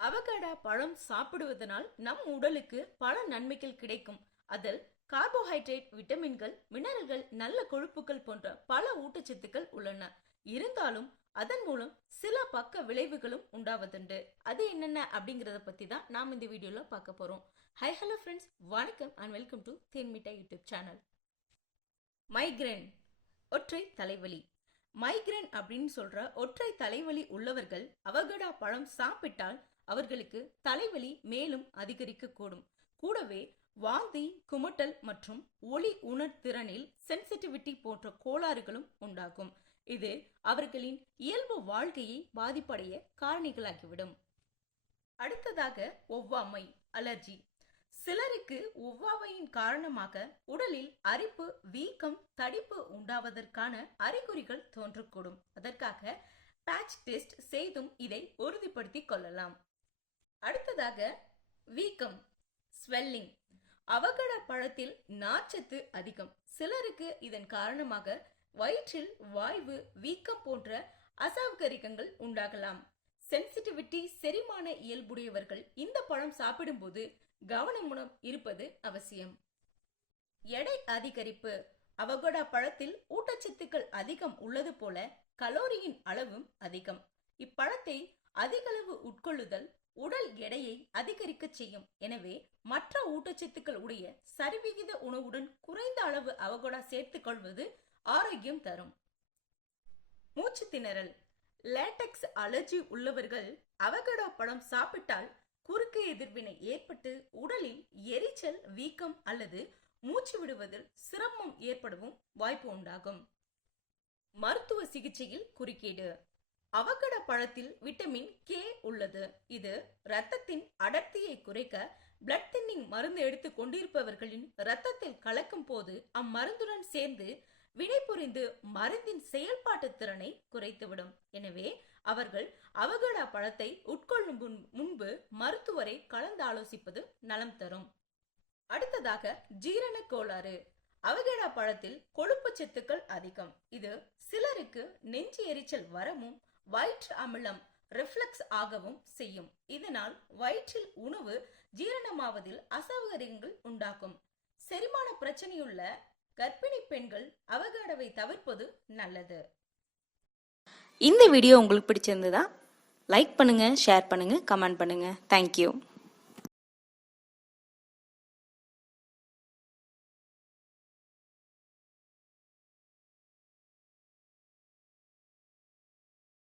அவகடா பழம் சாப்பிடுவதனால் நம் உடலுக்கு பல நன்மைகள் கிடைக்கும். அதில் கார்போஹைட்ரேட், விட்டமின்கள், மினரல்கள், நல்ல கொழுப்புகள் போன்ற பல ஊட்டச்சத்துக்கள் உள்ளன. இருந்தாலும் அதன் மூலம் சில பக்க விளைவுகளும் உண்டாவதுண்டு. அது என்னென்ன அப்படிங்கறத பத்தி தான் நாம் இந்த வீடியோல பார்க்க போறோம். ஹை ஹலோ ஃப்ரெண்ட்ஸ், வணக்கம் and welcome to Thenmitta YouTube channel. Migraine, ஒற்றை தலைவலி. மைக்ரேன் அப்படின்னு சொல்ற ஒற்றை தலைவலி உள்ளவர்கள் அவகடா பழம் சாப்பிட்டால் அவர்களுக்கு தலைவலி மேலும் அதிகரிக்க கூடும். கூடவே வாந்தி, குமட்டல் மற்றும் ஒளி உணர்திறனில் சென்சிட்டிவிட்டி போன்ற கோளாறுகளும் உண்டாகும். இது அவர்களின் இயல்பு வாழ்க்கையை பாதிப்படைய காரணிகளாகிவிடும். அடுத்ததாக ஒவ்வாமை, அலர்ஜி. சிலருக்கு ஒவ்வாமையின் காரணமாக உடலில் அரிப்பு, வீக்கம், தடிப்பு உண்டாவதற்கான அறிகுறிகள் தோன்றக்கூடும். அதற்காக பேட்ச் டெஸ்ட் செய்தும் இதை உறுதிப்படுத்திக் கொள்ளலாம். அடுத்ததாக வீக்கம், ஸ்வெல்லிங். அவகடா பழத்தில் நார்ச்சத்து அதிகம். சிலருக்கு இதன் காரணமாக வயிற்றில் வாய்வு, வீக்கம் போன்ற அசௌகரியங்கள் உண்டாகலாம். சென்சிட்டிவிட்டி, செரிமான இயல்புடையவர்கள் இந்த பழம் சாப்பிடும்போது கவனமுடன் இருப்பது அவசியம். எடை அதிகரிப்பு. அவகடா பழத்தில் ஊட்டச்சத்துக்கள் அதிகம் உள்ளது போல கலோரியின் அளவும் அதிகம். இப்பழத்தை அதிகளவு உட்கொள்ளுதல் உடல் எடையை அதிகரிக்க செய்யும். எனவே மற்ற ஊட்டச்சத்துக்கள் உடைய சரிவிகித உணவுடன் குறைந்த அளவு அவகடா சேர்த்துக் கொள்வது ஆரோக்கியம் தரும். மூச்சு திணறல். லேட்டெக்ஸ் அலர்ஜி உள்ளவர்கள் அவகடா பழம் சாப்பிட்டால் குறுக்கு எதிர்வினை ஏற்பட்டு உடலில் எரிச்சல், வீக்கம் அல்லது மூச்சு விடுவதில் சிரமம் ஏற்படவும் வாய்ப்பு உண்டாகும். மருத்துவ சிகிச்சையில் குறுக்கீடு. அவகடா பழத்தில் விட்டமின் கே உள்ளது. இது இரத்தத்தின் அடர்த்தியை குறைக்க பிளட் தின்னிங் மருந்து எடுத்துக் கொண்டிருப்பவர்களின் இரத்தத்தில் கலக்கும் போது அம்மருந்துடன் சேர்ந்து வினைபுரிந்து மருந்தின் செயல்பாட்டு திறனை குறைத்துவிடும். எனவே அவர்கள் அவகடா பழத்தை உட்கொள்ளும் முன்பு மருத்துவரை கலந்து ஆலோசிப்பது நலம் தரும். அடுத்ததாக ஜீரண கோளாறு. அவகடா பழத்தில் கொழுப்பு சத்துக்கள் அதிகம். இது சிலருக்கு நெஞ்சு எரிச்சல் வரவும், வயிற்று அமிலம் ரிஃப்ளக்ஸ் ஆகவும் செய்யும். இதனால் வயிற்றில் உணவு ஜீரணமாவதில் அசௌகரியங்கள் உண்டாகும். செரிமான பிரச்சனையுள்ள கர்ப்பிணி பெண்கள் அவகடாவை தவிர்ப்பது நல்லது. இந்த வீடியோ உங்களுக்கு பிடிச்சிருந்ததா? லைக் பண்ணுங்க, ஷேர் பண்ணுங்க, கமெண்ட் பண்ணுங்க. தேங்க்யூ.